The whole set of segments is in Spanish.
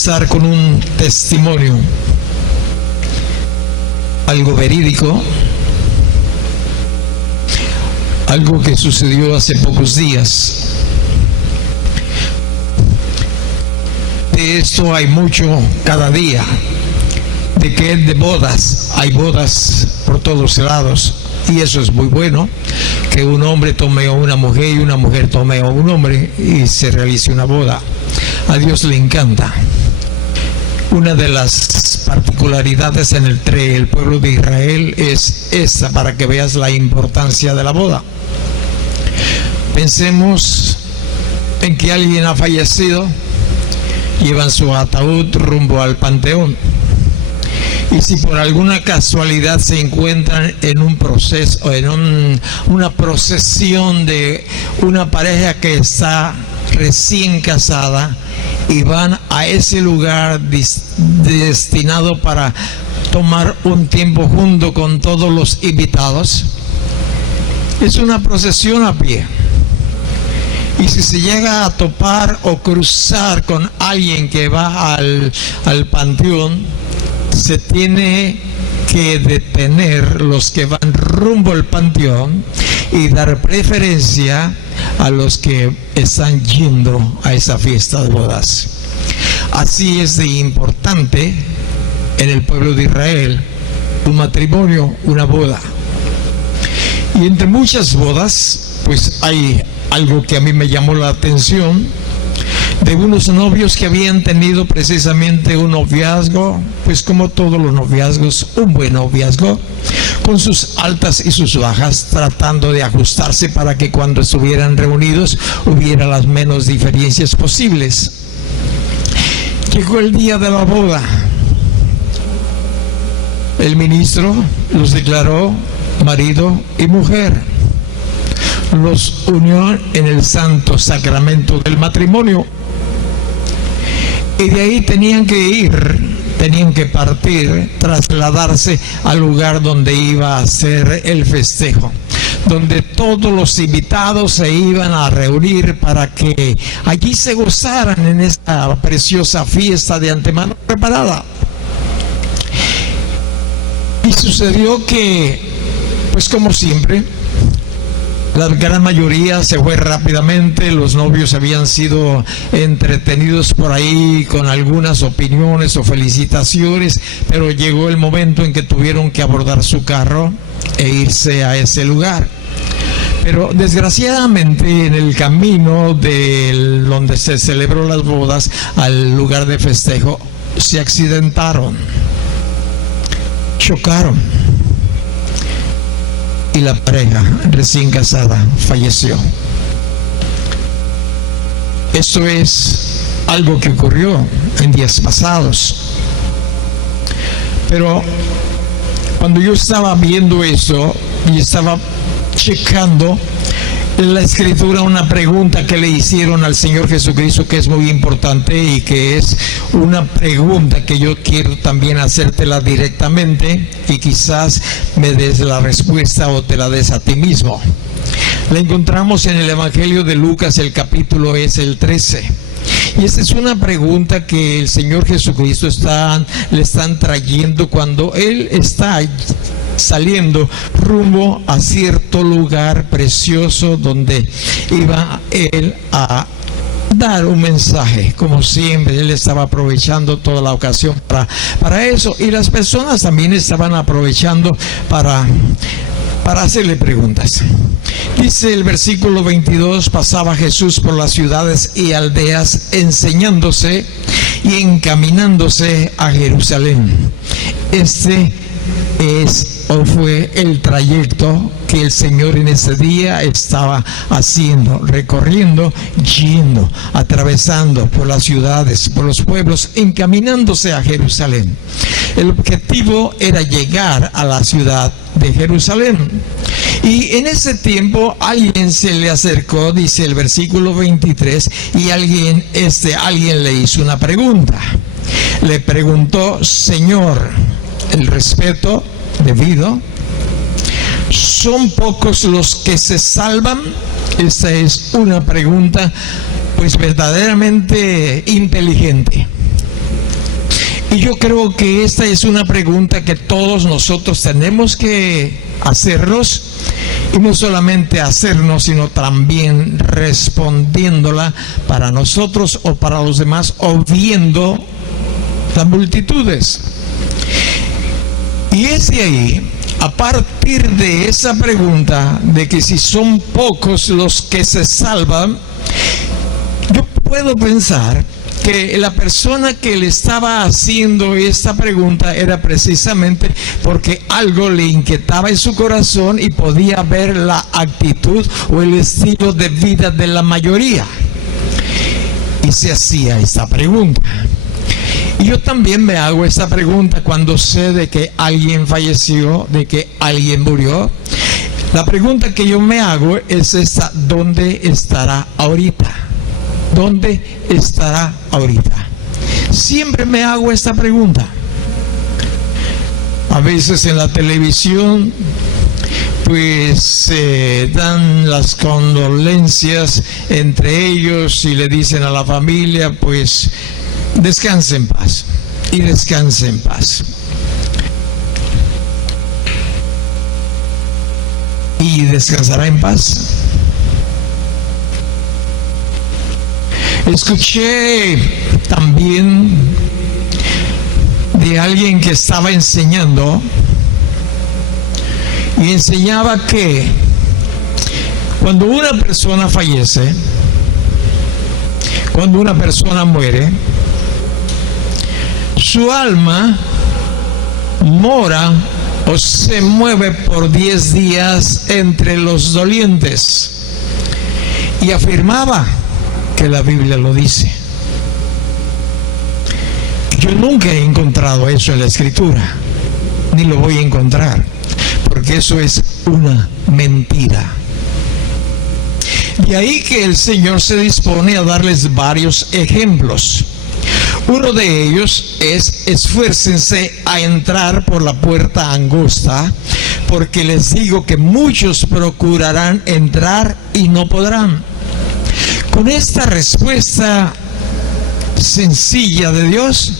comenzar con un testimonio, algo verídico, algo que sucedió hace pocos días. De esto hay mucho cada día, de que de bodas, hay bodas por todos lados, y eso es muy bueno, que un hombre tome a una mujer y una mujer tome a un hombre y se realice una boda. A Dios le encanta. Una de las particularidades entre el pueblo de Israel es esa, para que veas la importancia de la boda. Pensemos en que alguien ha fallecido, llevan su ataúd rumbo al panteón, y si por alguna casualidad se encuentran en un proceso, una procesión de una pareja que está recién casada y van a ese lugar destinado para tomar un tiempo junto con todos los invitados, es una procesión a pie. Y si se llega a topar o cruzar con alguien que va al panteón, se tiene que detener los que van rumbo al panteón y dar preferencia a los que están yendo a esa fiesta de bodas. Así es de importante en el pueblo de Israel un matrimonio, una boda. Y entre muchas bodas, pues hay algo que a mí me llamó la atención, de unos novios que habían tenido precisamente un noviazgo, pues como todos los noviazgos, un buen noviazgo, con sus altas y sus bajas, tratando de ajustarse para que cuando estuvieran reunidos hubiera las menos diferencias posibles. Llegó el día de la boda. El ministro los declaró marido y mujer. Los unió en el santo sacramento del matrimonio. Y de ahí tenían que partir, trasladarse al lugar donde iba a ser el festejo, donde todos los invitados se iban a reunir para que allí se gozaran en esta preciosa fiesta de antemano preparada. Y sucedió que, pues como siempre, la gran mayoría se fue rápidamente. Los novios habían sido entretenidos por ahí con algunas opiniones o felicitaciones, pero llegó el momento en que tuvieron que abordar su carro e irse a ese lugar. Pero desgraciadamente en el camino de donde se celebró las bodas al lugar de festejo, se accidentaron, chocaron, y la pareja recién casada falleció. Esto es algo que ocurrió en días pasados. Pero cuando yo estaba viendo eso y estaba checando en la escritura una pregunta que le hicieron al Señor Jesucristo, que es muy importante y que es una pregunta que yo quiero también hacértela directamente, y quizás me des la respuesta o te la des a ti mismo. La encontramos en el Evangelio de Lucas, el capítulo es el 13. Y esta es una pregunta que el Señor Jesucristo le están trayendo cuando Él está saliendo rumbo a cierto lugar precioso donde iba Él a dar un mensaje. Como siempre, Él estaba aprovechando toda la ocasión para eso, y las personas también estaban aprovechando para hacerle preguntas. Dice el versículo 22, pasaba Jesús por las ciudades y aldeas enseñándose y encaminándose a Jerusalén. Este fue el trayecto que el Señor en ese día estaba haciendo, recorriendo, yendo, atravesando por las ciudades, por los pueblos, encaminándose a Jerusalén. El objetivo era llegar a la ciudad de Jerusalén. Y en ese tiempo alguien se le acercó, dice el versículo 23, y alguien le hizo una pregunta. Le preguntó: Señor, el respeto debido, ¿son pocos los que se salvan? Esta es una pregunta pues verdaderamente inteligente. Y yo creo que esta es una pregunta que todos nosotros tenemos que hacernos, y no solamente hacernos, sino también respondiéndola para nosotros o para los demás, o viendo las multitudes. Y es de ahí, a partir de esa pregunta de que si son pocos los que se salvan, yo puedo pensar que la persona que le estaba haciendo esta pregunta era precisamente porque algo le inquietaba en su corazón y podía ver la actitud o el estilo de vida de la mayoría, y se hacía esta pregunta. Y yo también me hago esta pregunta cuando sé de que alguien falleció, de que alguien murió. La pregunta que yo me hago es esta: ¿dónde estará ahorita? ¿Dónde estará ahorita? Siempre me hago esta pregunta. A veces en la televisión pues se dan las condolencias entre ellos y le dicen a la familia, pues descanse en paz y descanse en paz. ¿Y descansará en paz? Escuché también de alguien que estaba enseñando y enseñaba que cuando una persona fallece, cuando una persona muere, su alma mora o se mueve por 10 días entre los dolientes, y afirmaba que la Biblia lo dice. Yo nunca he encontrado eso en la Escritura, ni lo voy a encontrar, porque eso es una mentira. De ahí que el Señor se dispone a darles varios ejemplos. Uno de ellos es: esfuércense a entrar por la puerta angosta, porque les digo que muchos procurarán entrar y no podrán. Con esta respuesta sencilla de Dios,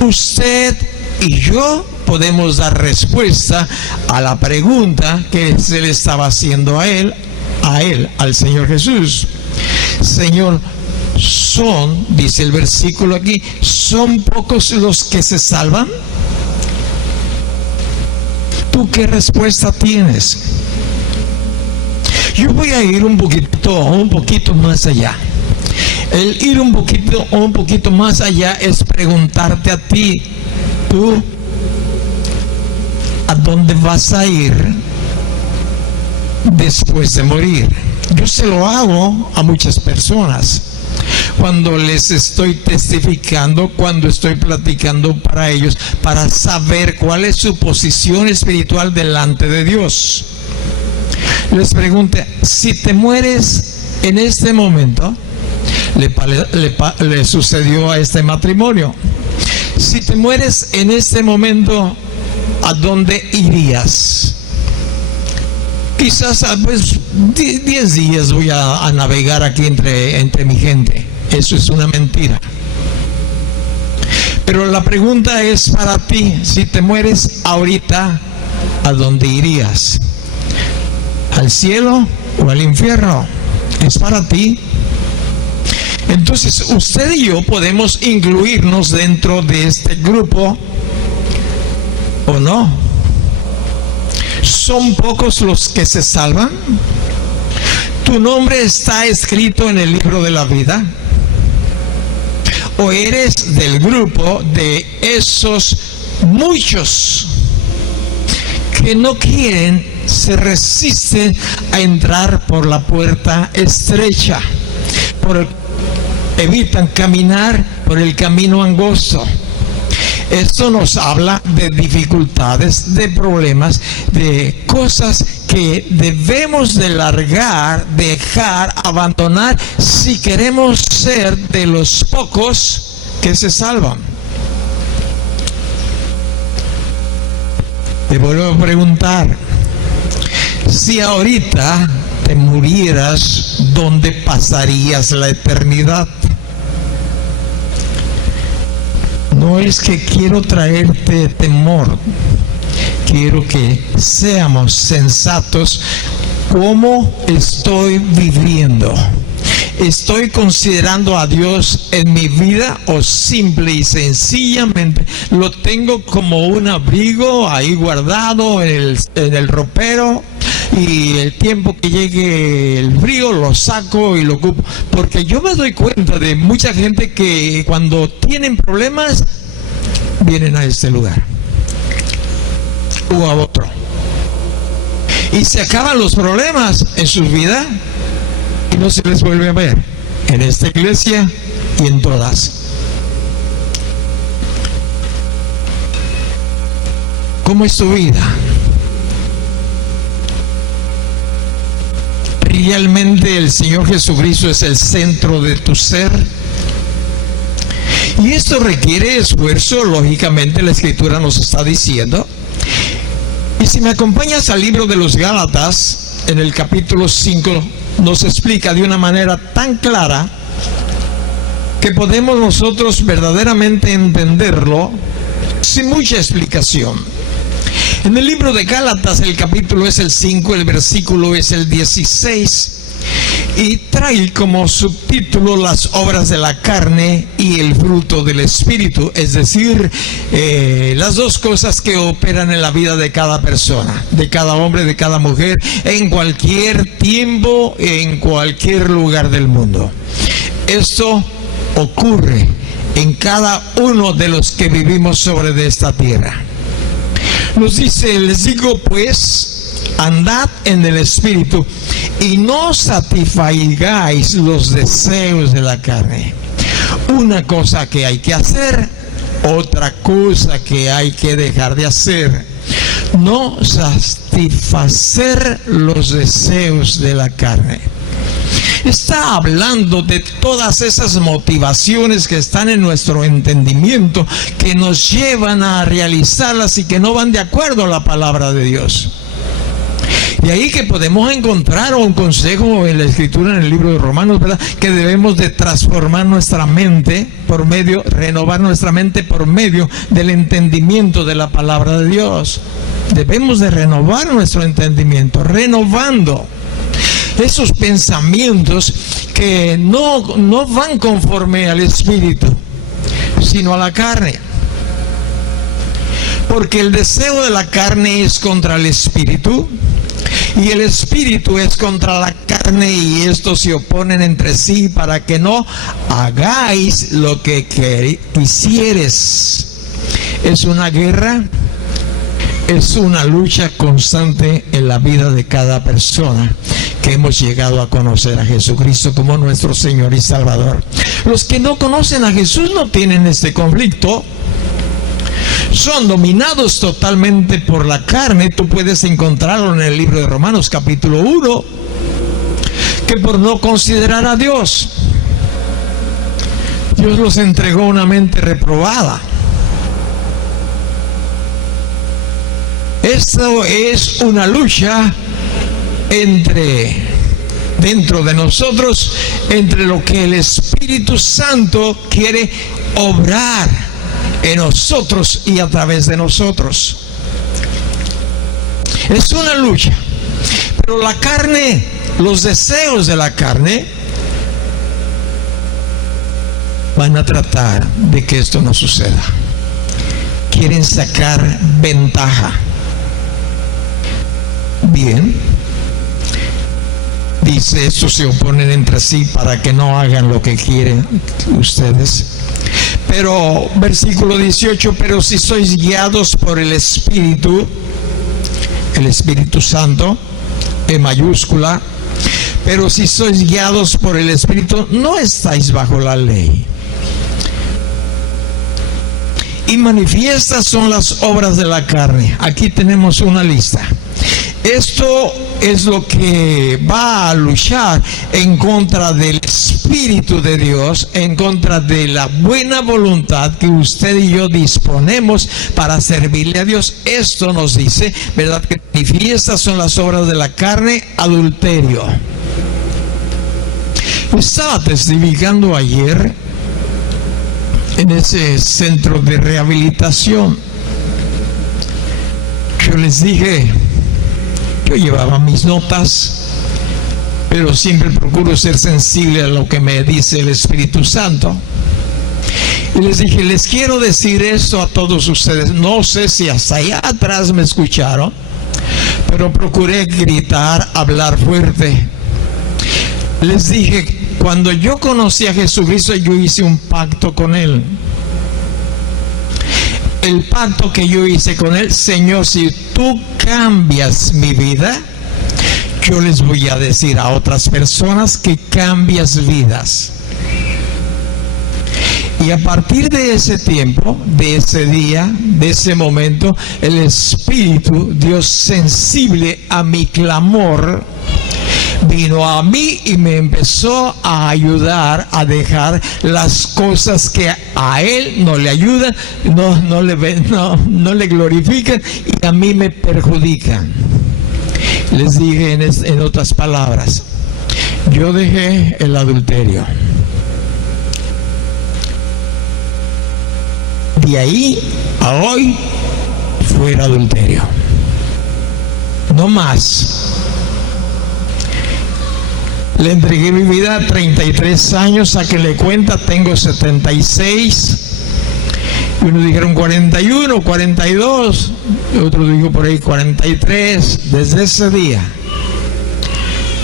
usted y yo podemos dar respuesta a la pregunta que se le estaba haciendo a él, al Señor Jesús. Señor, dice el versículo aquí, ¿son pocos los que se salvan? ¿Tú qué respuesta tienes? Yo voy a ir un poquito más allá. El ir un poquito más allá es preguntarte a ti: ¿tú a dónde vas a ir después de morir? Yo se lo hago a muchas personas cuando les estoy testificando, cuando estoy platicando para ellos, para saber cuál es su posición espiritual delante de Dios. Les pregunté: si te mueres en este momento, le sucedió a este matrimonio, si te mueres en este momento, ¿a dónde irías? Quizás pues 10 días voy a navegar aquí entre mi gente. Eso es una mentira. Pero la pregunta es para ti: si te mueres ahorita, ¿a dónde irías? ¿Al cielo o al infierno? Es para ti. Entonces usted y yo podemos incluirnos dentro de este grupo, ¿o no? ¿Son pocos los que se salvan? ¿Tu nombre está escrito en el libro de la vida? ¿O eres del grupo de esos muchos que no quieren, se resisten a entrar por la puerta estrecha, evitan caminar por el camino angosto? Esto nos habla de dificultades, de problemas, de cosas que debemos de largar, dejar, abandonar, si queremos ser de los pocos que se salvan. Te vuelvo a preguntar: si ahorita te murieras, ¿dónde pasarías la eternidad? no es que quiero traerte temor, quiero que seamos sensatos. ¿Cómo estoy viviendo? ¿Estoy considerando a Dios en mi vida o simple y sencillamente lo tengo como un abrigo ahí guardado en el ropero, y el tiempo que llegue el frío lo saco y lo ocupo? Porque yo me doy cuenta de mucha gente que cuando tienen problemas vienen a este lugar o a otro y se acaban los problemas en sus vidas y no se les vuelve a ver en esta iglesia y en todas. ¿Cómo es tu vida? ¿Realmente el Señor Jesucristo es el centro de tu ser? Y esto requiere esfuerzo, lógicamente la Escritura nos está diciendo. Y si me acompañas al libro de los Gálatas, en el capítulo 5, nos explica de una manera tan clara que podemos nosotros verdaderamente entenderlo sin mucha explicación. En el libro de Gálatas, el capítulo es el 5, el versículo es el 16, y trae como subtítulo las obras de la carne y el fruto del Espíritu, es decir, las dos cosas que operan en la vida de cada persona, de cada hombre, de cada mujer, en cualquier tiempo, en cualquier lugar del mundo. Esto ocurre en cada uno de los que vivimos sobre de esta tierra. Nos dice: les digo pues, andad en el Espíritu y no satisfagáis los deseos de la carne. Una cosa que hay que hacer, otra cosa que hay que dejar de hacer. No satisfacer los deseos de la carne. Está hablando de todas esas motivaciones que están en nuestro entendimiento, que nos llevan a realizarlas y que no van de acuerdo a la palabra de Dios. Y ahí que podemos encontrar un consejo en la Escritura, en el libro de Romanos, ¿verdad? Que debemos de transformar nuestra mente renovar nuestra mente por medio del entendimiento de la palabra de Dios. Debemos de renovar nuestro entendimiento, renovando esos pensamientos que no van conforme al Espíritu, sino a la carne. Porque el deseo de la carne es contra el Espíritu, y el Espíritu es contra la carne, y estos se oponen entre sí para que no hagáis lo que quisieres. Es una guerra, es una lucha constante en la vida de cada persona que hemos llegado a conocer a Jesucristo como nuestro Señor y Salvador. Los que no conocen a Jesús no tienen este conflicto. Son dominados totalmente por la carne. Tú puedes encontrarlo en el libro de Romanos capítulo 1, que por no considerar a Dios, Dios los entregó una mente reprobada. Esto es una lucha dentro de nosotros, entre lo que el Espíritu Santo quiere obrar en nosotros y a través de nosotros. Es una lucha, pero la carne, los deseos de la carne van a tratar de que esto no suceda. Quieren sacar ventaja. Bien, dice: estos se oponen entre sí para que no hagan lo que quieren ustedes. Pero, versículo 18, pero si sois guiados por el Espíritu Santo, en mayúscula, pero si sois guiados por el Espíritu, no estáis bajo la ley. Y manifiestas son las obras de la carne. Aquí tenemos una lista. Esto es lo que va a luchar en contra del Espíritu de Dios, en contra de la buena voluntad que usted y yo disponemos para servirle a Dios. Esto nos dice, ¿verdad?, que manifiestas son las obras de la carne: adulterio. Estaba testificando ayer en ese centro de rehabilitación, yo les dije, yo llevaba mis notas, pero siempre procuro ser sensible a lo que me dice el Espíritu Santo. Y les dije, les quiero decir esto a todos ustedes. No sé si hasta allá atrás me escucharon, pero procuré gritar, hablar fuerte. Les dije, cuando yo conocí a Jesucristo, yo hice un pacto con Él. El pacto que yo hice con Él: Señor, si tú cambias mi vida, yo les voy a decir a otras personas que cambias vidas. Y a partir de ese tiempo, de ese día, de ese momento, el Espíritu, Dios sensible a mi clamor, vino a mí y me empezó a ayudar a dejar las cosas que a Él no le ayudan, no le glorifican y a mí me perjudican. Les dije en otras palabras, yo dejé el adulterio. De ahí a hoy, fuera adulterio. No más. Le entregué mi vida a 33 años, a que le cuenta, tengo 76. Y unos dijeron 41, 42, otro dijo por ahí 43. Desde ese día,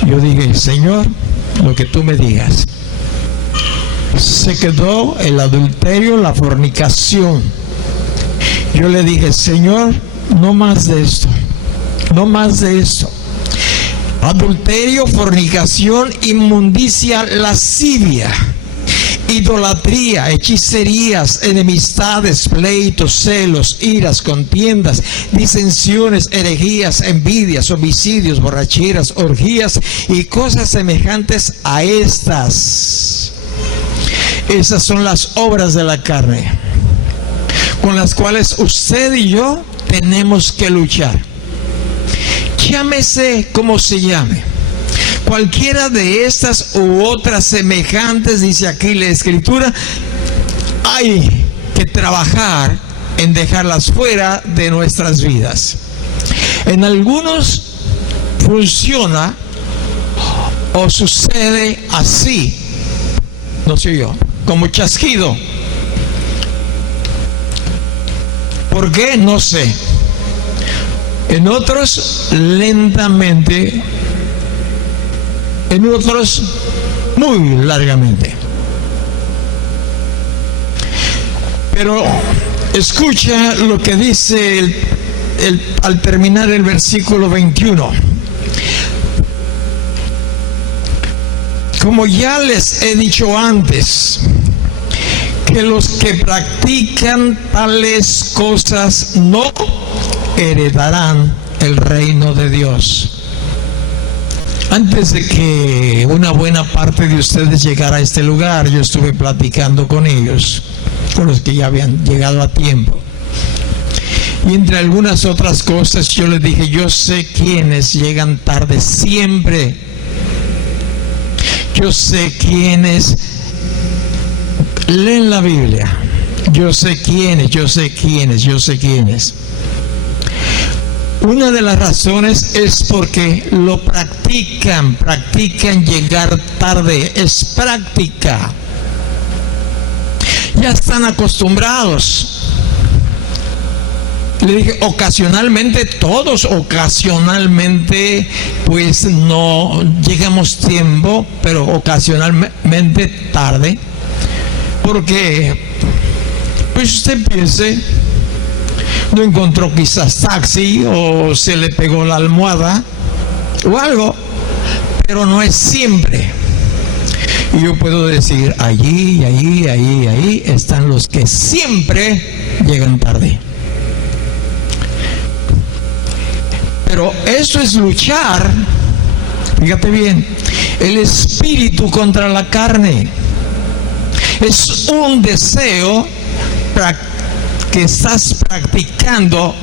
yo dije, Señor, lo que tú me digas. Se quedó el adulterio, la fornicación. Yo le dije, Señor, no más de esto, no más de esto. Adulterio, fornicación, inmundicia, lascivia, idolatría, hechicerías, enemistades, pleitos, celos, iras, contiendas, disensiones, herejías, envidias, homicidios, borracheras, orgías y cosas semejantes a estas. Esas son las obras de la carne, con las cuales usted y yo tenemos que luchar. Llámese como se llame. Cualquiera de estas u otras semejantes, dice aquí la Escritura, hay que trabajar en dejarlas fuera de nuestras vidas. En algunos funciona o sucede así, no sé yo, como chasquido. ¿Por qué? No sé. En otros, lentamente. En otros, muy largamente. Pero escucha lo que dice al terminar el versículo 21. Como ya les he dicho antes, que los que practican tales cosas no heredarán el reino de Dios. Antes de que una buena parte de ustedes llegara a este lugar, yo estuve platicando con ellos, con los que ya habían llegado a tiempo. Y entre algunas otras cosas yo les dije, yo sé quiénes llegan tarde siempre. Yo sé quiénes leen la Biblia. Yo sé quiénes. Una de las razones es porque lo practican llegar tarde, es práctica. Ya están acostumbrados. Le dije, ocasionalmente, todos ocasionalmente, pues no llegamos tiempo, pero ocasionalmente tarde, porque pues usted piense, no encontró quizás taxi o se le pegó la almohada o algo, pero no es siempre. Y yo puedo decir, allí están los que siempre llegan tarde. Pero eso es luchar, fíjate bien, el espíritu contra la carne. Es un deseo que estás practicando,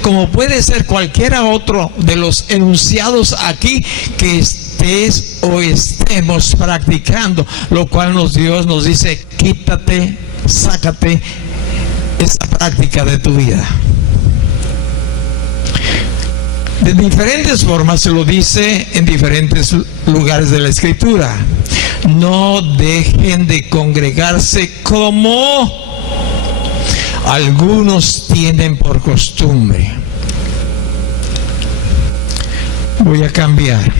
como puede ser cualquiera otro de los enunciados aquí, que estés o estemos practicando, lo cual Dios nos dice, quítate sácate esa práctica de tu vida. De diferentes formas se lo dice en diferentes lugares de la Escritura. No dejen de congregarse como algunos tienen por costumbre. Voy a cambiar.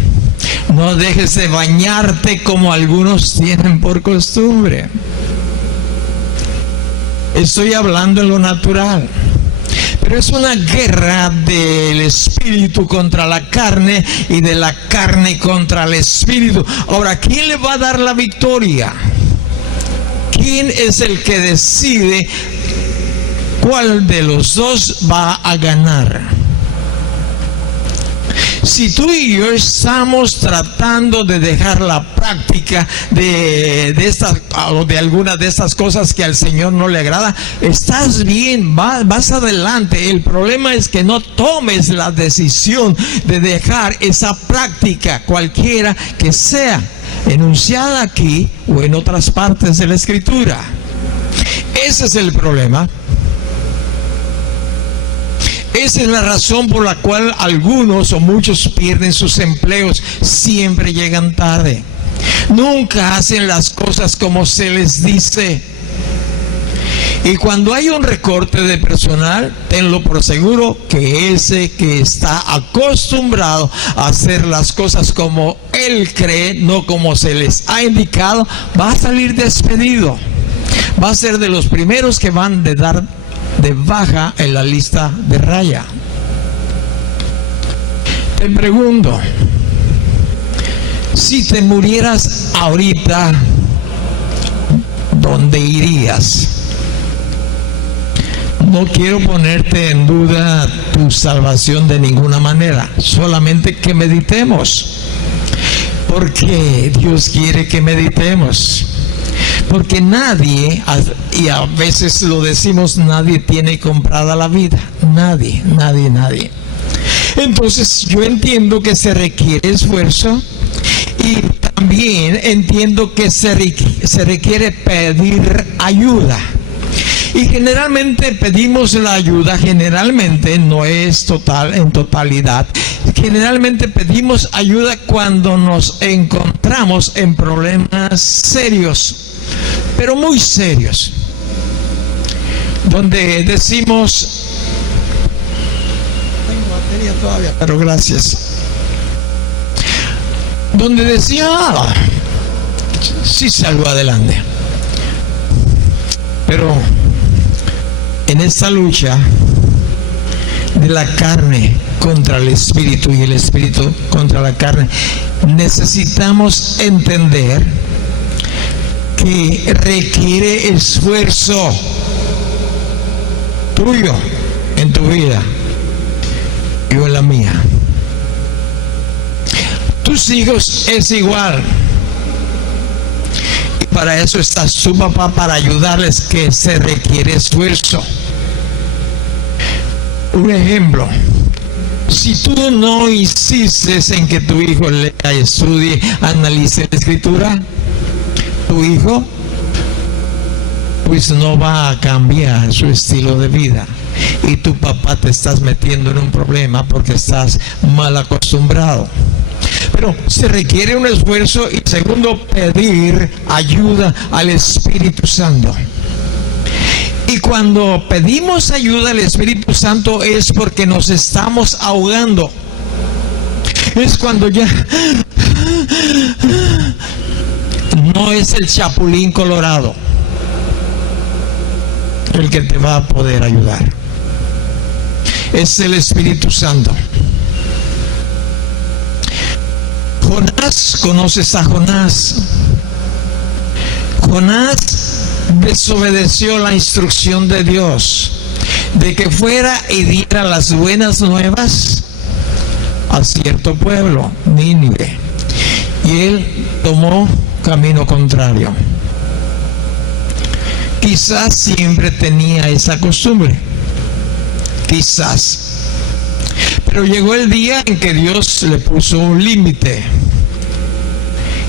No dejes de bañarte como algunos tienen por costumbre. Estoy hablando en lo natural. Pero es una guerra del espíritu contra la carne y de la carne contra el espíritu. Ahora, ¿quién le va a dar la victoria? ¿Quién es el que decide cuál de los dos va a ganar? Si tú y yo estamos tratando de dejar la práctica de estas o de algunas de estas cosas que al Señor no le agrada, estás bien, vas adelante. El problema es que no tomes la decisión de dejar esa práctica, cualquiera que sea, enunciada aquí o en otras partes de la Escritura. Ese es el problema. Esa es la razón por la cual algunos o muchos pierden sus empleos. Siempre llegan tarde. Nunca hacen las cosas como se les dice. Y cuando hay un recorte de personal, tenlo por seguro que ese que está acostumbrado a hacer las cosas como él cree, no como se les ha indicado, va a salir despedido. Va a ser de los primeros que van a dar de baja en la lista de raya. Te pregunto, si te murieras ahorita, ¿dónde irías? No quiero ponerte en duda tu salvación de ninguna manera, solamente que meditemos, porque Dios quiere que meditemos. Porque nadie, y a veces lo decimos, nadie tiene comprada la vida. Nadie. Entonces yo entiendo que se requiere esfuerzo y también entiendo que se requiere pedir ayuda. Y generalmente pedimos la ayuda, generalmente no es en totalidad. Generalmente pedimos ayuda cuando nos encontramos en problemas serios, pero muy serios, donde decimos, tengo batería todavía, pero gracias, donde decía, sí salgo adelante, pero en esta lucha de la carne contra el espíritu y el espíritu contra la carne, necesitamos entender que requiere esfuerzo tuyo en tu vida, yo en la mía. Tus hijos es igual. Y para eso estás tu papá, para ayudarles, que se requiere esfuerzo. Un ejemplo, si tú no insistes en que tu hijo lea, estudie, analice la Escritura, tu hijo pues no va a cambiar su estilo de vida, y tu papá te estás metiendo en un problema porque estás mal acostumbrado. Pero se requiere un esfuerzo, y segundo, pedir ayuda al Espíritu Santo. Y cuando pedimos ayuda al Espíritu Santo es porque nos estamos ahogando. Es cuando ya no es el chapulín colorado el que te va a poder ayudar. Es el Espíritu Santo. Jonás, ¿conoces a Jonás? Jonás desobedeció la instrucción de Dios de que fuera y diera las buenas nuevas a cierto pueblo, Nínive, y él tomó camino contrario. Quizás siempre tenía esa costumbre, quizás, pero llegó el día en que Dios le puso un límite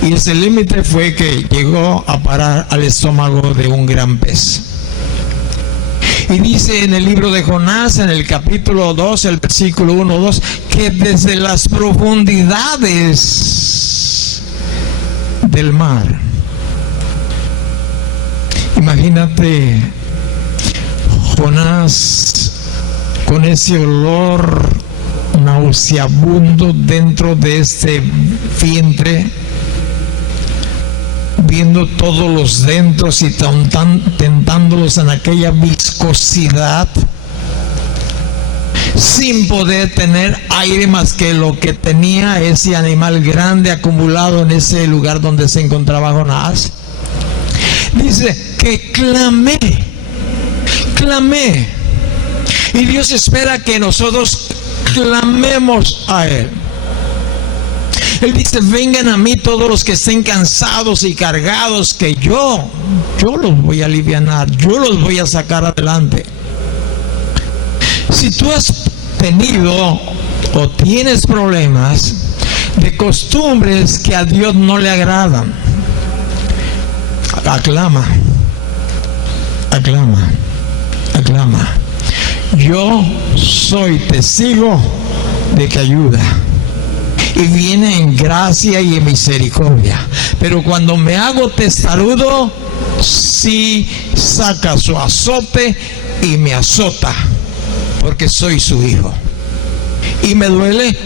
Y ese límite fue que llegó a parar al estómago de un gran pez. Y dice en el libro de Jonás, en el capítulo 2, el versículo 1-2, que desde las profundidades del mar, imagínate Jonás con ese olor nauseabundo dentro de este vientre, viendo todos los dentros y tentándolos en aquella viscosidad, sin poder tener aire más que lo que tenía ese animal grande acumulado en ese lugar donde se encontraba Jonás. Dice que clamé, y Dios espera que nosotros clamemos a Él. Él dice: vengan a mí todos los que estén cansados y cargados, que yo los voy a alivianar, yo los voy a sacar adelante. Si tú has tenido o tienes problemas de costumbres que a Dios no le agradan, aclama. Yo soy testigo de que ayuda y viene en gracia y en misericordia, pero cuando me hago testarudo, sí saca su azote y me azota, porque soy su hijo. Y me duele,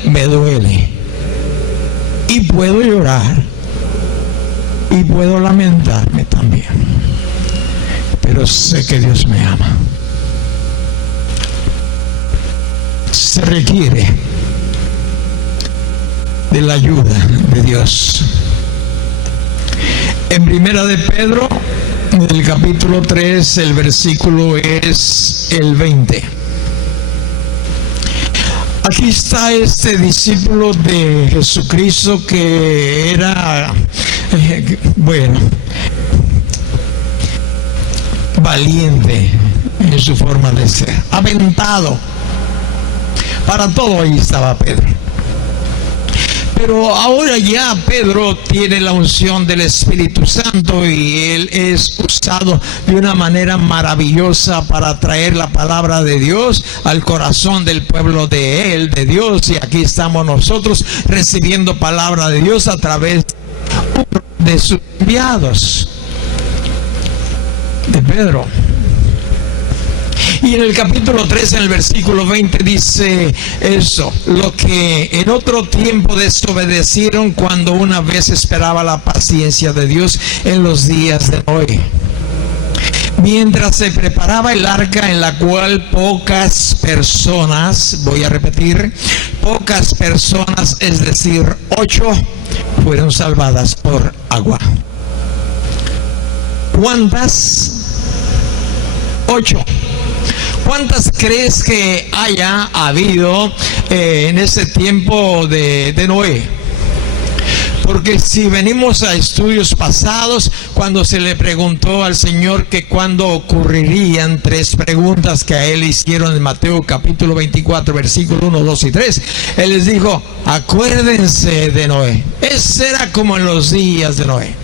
y puedo llorar y puedo lamentarme también, pero sé que Dios me ama. Se requiere de la ayuda de Dios. En Primera de Pedro, en el capítulo 3, el versículo es el 20. Aquí está este discípulo de Jesucristo que era, valiente en su forma de ser, aventado. Para todo ahí estaba Pedro. Pero ahora ya Pedro tiene la unción del Espíritu Santo y él es usado de una manera maravillosa para traer la palabra de Dios al corazón del pueblo de él, de Dios. Y aquí estamos nosotros recibiendo palabra de Dios a través de sus enviados, de Pedro. Y en el capítulo 3, en el versículo 20, dice eso: lo que en otro tiempo desobedecieron cuando una vez esperaba la paciencia de Dios en los días de Noé, mientras se preparaba el arca, en la cual pocas personas, voy a repetir, pocas personas, es decir, 8, fueron salvadas por agua. ¿Cuántas? 8. ¿Cuántas crees que haya habido en ese tiempo de Noé? Porque si venimos a estudios pasados, cuando se le preguntó al Señor que cuándo ocurrirían 3 preguntas que a él hicieron en Mateo capítulo 24, versículo 1, 2 y 3, él les dijo: acuérdense de Noé. Ese era como en los días de Noé.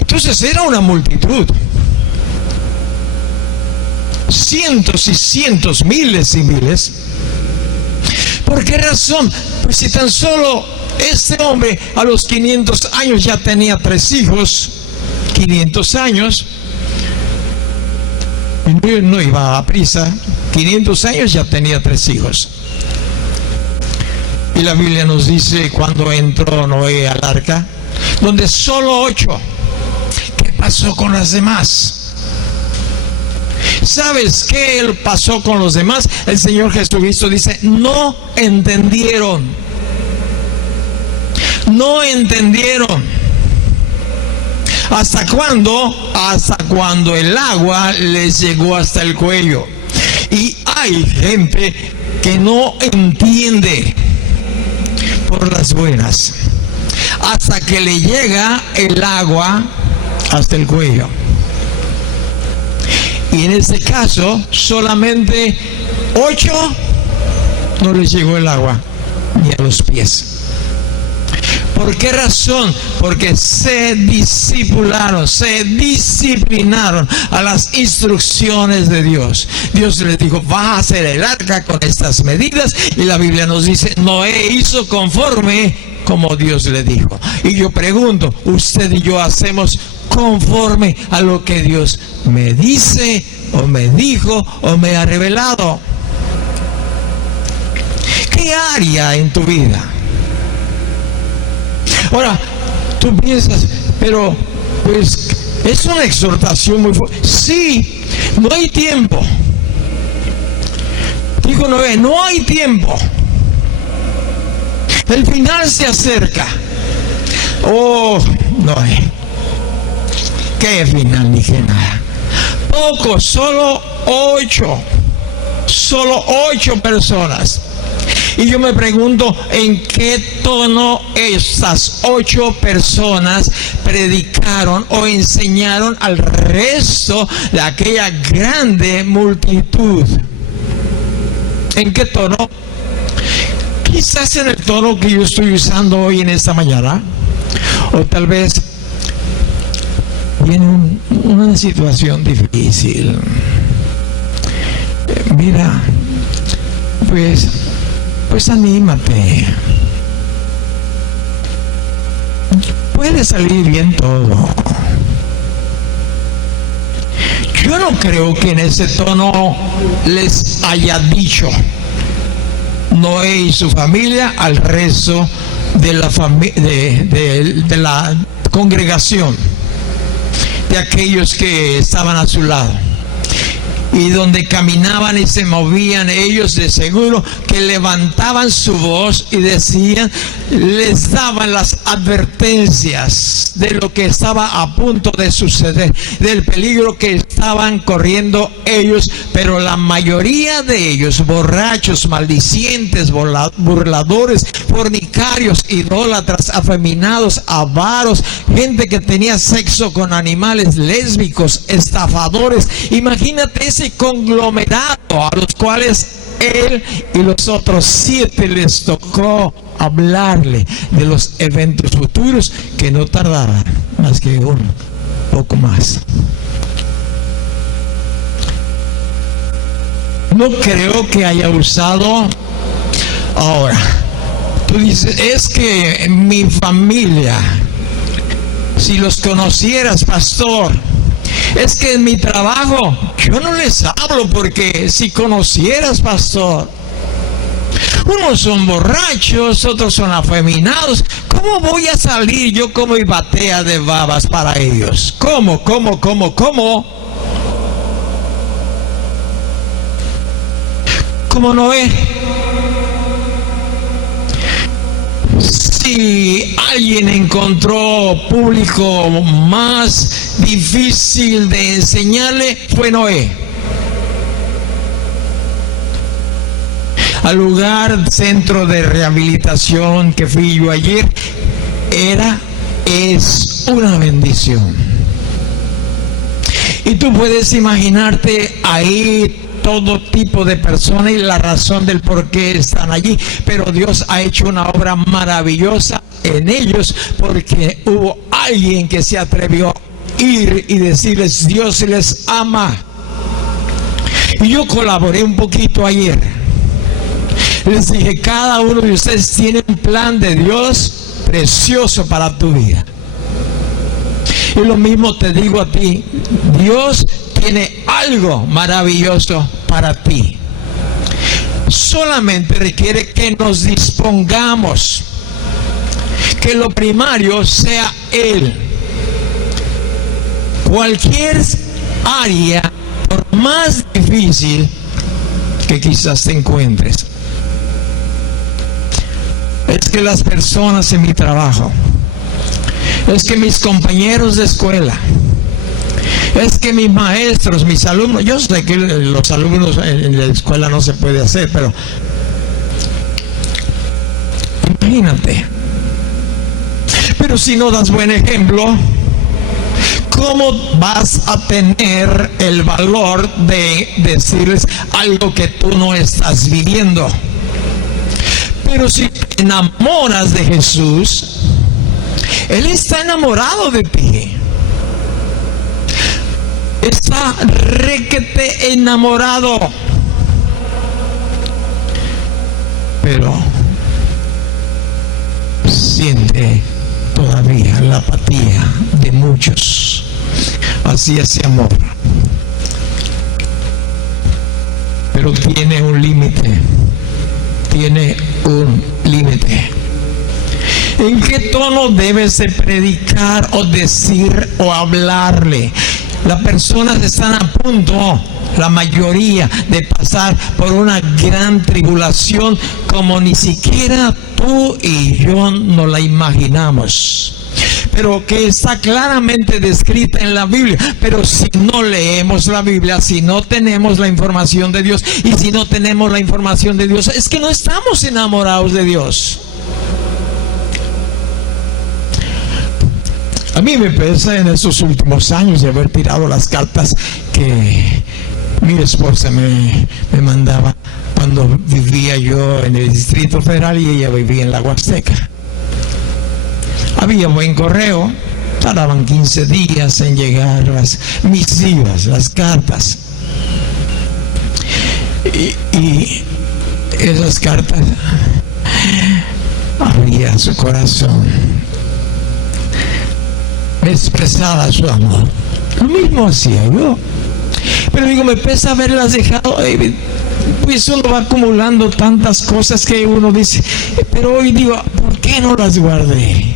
Entonces era una multitud. Cientos y cientos, miles y miles. ¿Por qué razón? Pues si tan solo este hombre a los 500 años ya tenía 3 hijos, 500 años, no iba a prisa, 500 años ya tenía 3 hijos. Y la Biblia nos dice cuando entró Noé al arca, donde solo 8. ¿Qué pasó con las demás? ¿Sabes qué pasó con los demás? El Señor Jesucristo dice: no entendieron. No entendieron. ¿Hasta cuándo? Hasta cuando el agua les llegó hasta el cuello. Y hay gente que no entiende por las buenas, hasta que le llega el agua hasta el cuello. Y en este caso, solamente 8 no les llegó el agua ni a los pies. ¿Por qué razón? Porque se discipularon, se disciplinaron a las instrucciones de Dios. Dios les dijo, vas a hacer el arca con estas medidas, y la Biblia nos dice, Noé hizo conforme como Dios le dijo. Y yo pregunto, ¿usted y yo hacemos conforme a lo que Dios me dice, o me dijo, o me ha revelado? ¿Qué área en tu vida? Ahora, tú piensas, pero pues es una exhortación muy fuerte. Sí, no hay tiempo. Dijo Noé, no hay tiempo. El final se acerca. Oh, Noé, ¿qué final? Ni que nada. Poco, solo 8 personas. Y yo me pregunto, ¿en qué tono estas 8 personas predicaron o enseñaron al resto de aquella grande multitud? ¿En qué tono? Quizás en el tono que yo estoy usando hoy en esta mañana, o tal vez viene una situación difícil. Mira, pues anímate. Puede salir bien todo. Yo no creo que en ese tono les haya dicho Noé y su familia al resto de la de la congregación, de aquellos que estaban a su lado. Y donde caminaban y se movían, ellos de seguro que levantaban su voz y decían, les daban las advertencias de lo que estaba a punto de suceder, del peligro que estaban corriendo ellos. Pero la mayoría de ellos, borrachos, maldicientes, burladores, fornicarios, idólatras, afeminados, avaros, gente que tenía sexo con animales, lésbicos, estafadores. Imagínate ese conglomerado a los cuales él y los otros 7 les tocó hablarle de los eventos futuros que no tardarán más que un poco más. No creo que haya usado. Ahora, tú dices, es que mi familia, si los conocieras, pastor, es que en mi trabajo yo no les hablo, porque si conocieras, pastor, unos son borrachos, otros son afeminados. ¿Cómo voy a salir yo como y batea de babas para ellos? ¿Cómo? ¿Cómo Noé? Si alguien encontró público más difícil de enseñarle, fue Noé. Al lugar, centro de rehabilitación que fui yo ayer, es una bendición. Y tú puedes imaginarte ahí todo tipo de personas y la razón del por qué están allí, pero Dios ha hecho una obra maravillosa en ellos, porque hubo alguien que se atrevió a ir y decirles, Dios les ama. Y yo colaboré un poquito ayer. Les dije, cada uno de ustedes tiene un plan de Dios precioso para tu vida. Y lo mismo te digo a ti, Dios tiene algo maravilloso para ti. Solamente requiere que nos dispongamos, que lo primario sea Él. Cualquier área, por más difícil que quizás te encuentres, es que las personas en mi trabajo, es que mis compañeros de escuela, es que mis maestros, mis alumnos, yo sé que los alumnos en la escuela no se puede hacer, pero imagínate. Pero si no das buen ejemplo, ¿cómo vas a tener el valor de decirles algo que tú no estás viviendo? Pero si te enamoras de Jesús, Él está enamorado de ti. Está requete enamorado. Pero siente todavía la apatía de muchos hacia ese amor. Pero tiene un límite. Tiene un límite. ¿En qué tono debes de predicar o decir o hablarle? Las personas están a punto, la mayoría, de pasar por una gran tribulación como ni siquiera tú y yo no la imaginamos, pero que está claramente descrita en la Biblia. Pero si no leemos la Biblia, si no tenemos la información de Dios, y si no tenemos la información de Dios, es que no estamos enamorados de Dios. A mí me pesa en estos últimos años de haber tirado las cartas que mi esposa me mandaba cuando vivía yo en el Distrito Federal y ella vivía en la Huasteca. Había buen correo, tardaban 15 días en llegar las misivas, las cartas. Y esas cartas abrían su corazón, expresaba su amor. Lo mismo hacía yo. Pero digo, me pesa haberlas dejado. Pues uno va acumulando tantas cosas que uno dice, pero hoy digo, ¿por qué no las guardé?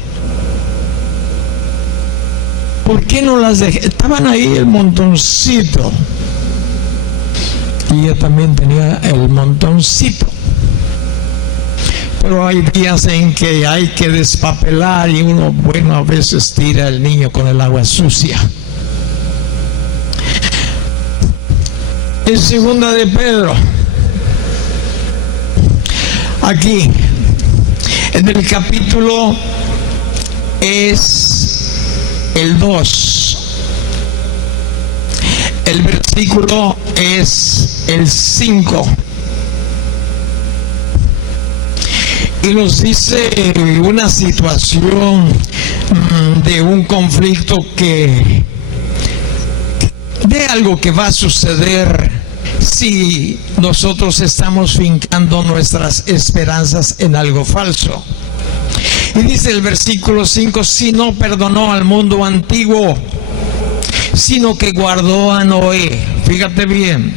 ¿Por qué no las dejé? Estaban ahí el montoncito. Y yo también tenía el montoncito. Pero hay días en que hay que despapelar y uno, bueno, a veces tira al niño con el agua sucia. En segunda de Pedro, aquí, en el capítulo es el 2. El versículo es el 5. Y nos dice una situación de un conflicto de algo que va a suceder si nosotros estamos fincando nuestras esperanzas en algo falso. Y dice el versículo 5, si no perdonó al mundo antiguo, sino que guardó a Noé. Fíjate bien.